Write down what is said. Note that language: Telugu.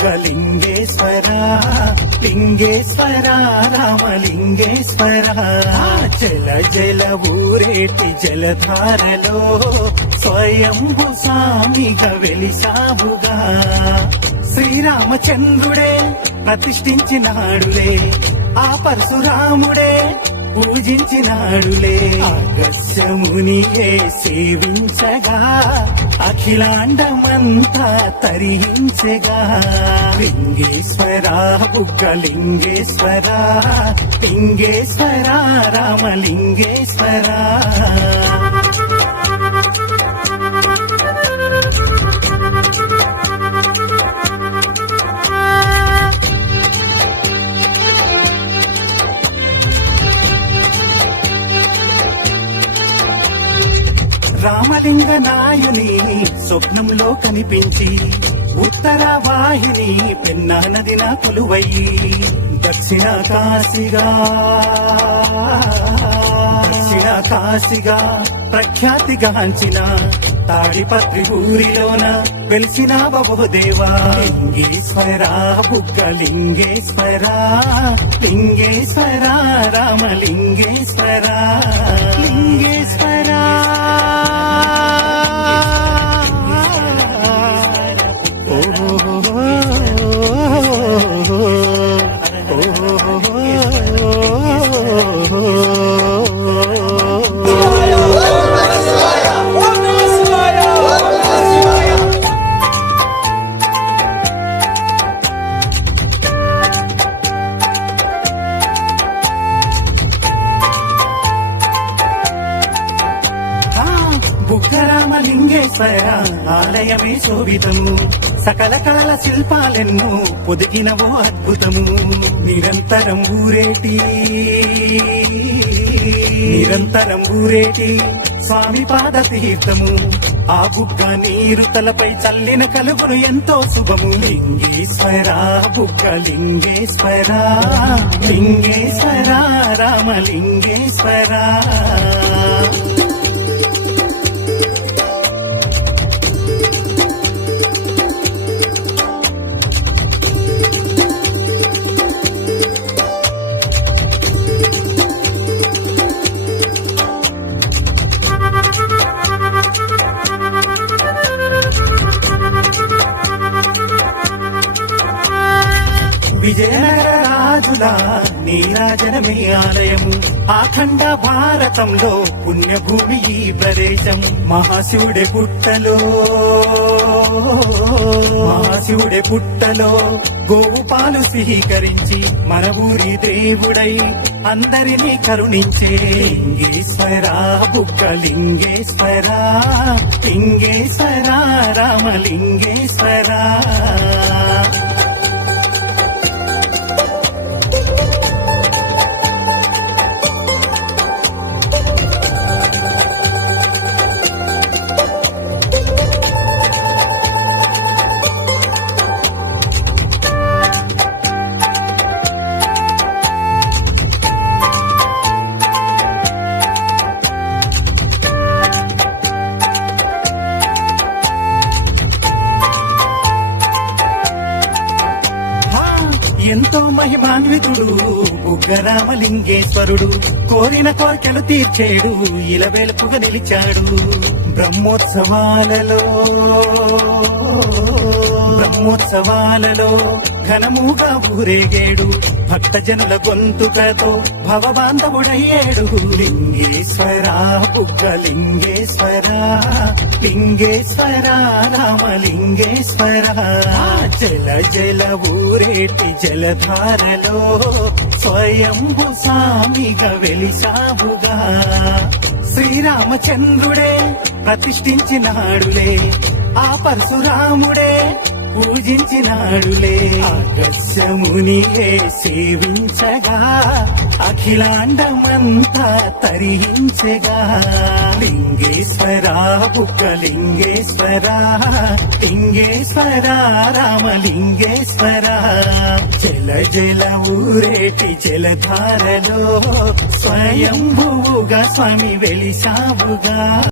బుగ్గలింగేశ్వర లింగేశ్వర రామలింగేశ్వర జల జల ఊరేటి జలధారలో స్వయంభు స్వామిగా వెలిసావుగా శ్రీరామచంద్రుడే ప్రతిష్ఠించినాడులే ఆ పరశురాముడే పూజించినాడులే అగస్యమునియే సేవించగా అఖిలాండమంతా తరించగా లింగేశ్వర బుగ్గలింగేశ్వర లింగేశ్వర రామలింగేశ్వర రామలింగ నాయుని స్వప్నంలో కనిపించి ఉత్తర వాహిని పెన్నా నదిన కొలువయ్యి దక్షిణ కాశీగా ప్రఖ్యాతిగాంచిన తాడిపత్రి ఊరిలోన వెలిసిన బహుదేవా లింగేశ్వర బుగ్గలింగేశ్వర లింగేశ్వర రామలింగేశ్వర లింగేశ్వర బుగ్గరామలింగేశ్వర ఆలయమే శోభితము సకల కళల శిల్పాలెన్నో పొదిగినవో అద్భుతము నిరంతరం ఊరేటి స్వామి పాద తీర్థము ఆ బుగ్గ నీరు తలపై చల్లిన కలుగును ఎంతో శుభము లింగేశ్వర బుగ్గలింగేశ్వర లింగేశ్వర రామలింగేశ్వర విజయనగర రాజుల నీరాజనమే ఆలయము అఖండ భారతంలో పుణ్యభూమి ఈ ప్రదేశం మహాశివుడే పుట్టలో గోవు పాలు స్వీకరించి మన ఊరి దేవుడై అందరినీ కరుణించే లింగేశ్వర బుగ్గలింగేశ్వర లింగేశ్వర రామలింగేశ్వర ఎంతో మహిమాన్వితుడు బుగ్గరామలింగేశ్వరుడు కోరిన కోరికలు తీర్చేడు ఇలవేలుపుగా నిలిచాడు బ్రహ్మోత్సవాలలో ఘనముగా ఊరేగేడు భక్తజనుల గొంతుకతో భవబాంధవుడయ్యేడు లింగేశ్వర బుగ్గలింగేశ్వర లింగేశ్వర రామలింగేశ్వర జల జల ఊరేటి జలధారలో స్వయంభు స్వామిగా వెలిసావుగా శ్రీరామచంద్రుడే ప్రతిష్ఠించినాడులే ఆ పరశురాముడే పూజించినాడులే అగస్యమునియే సేవించగా అఖిలాండమంతా తరించగా లింగేశ్వర బుగ్గలింగేశ్వర లింగేశ్వర రామలింగేశ్వర జల జల ఊరేటి జలధారలో స్వయంభువుగా స్వామి వెలిసావుగా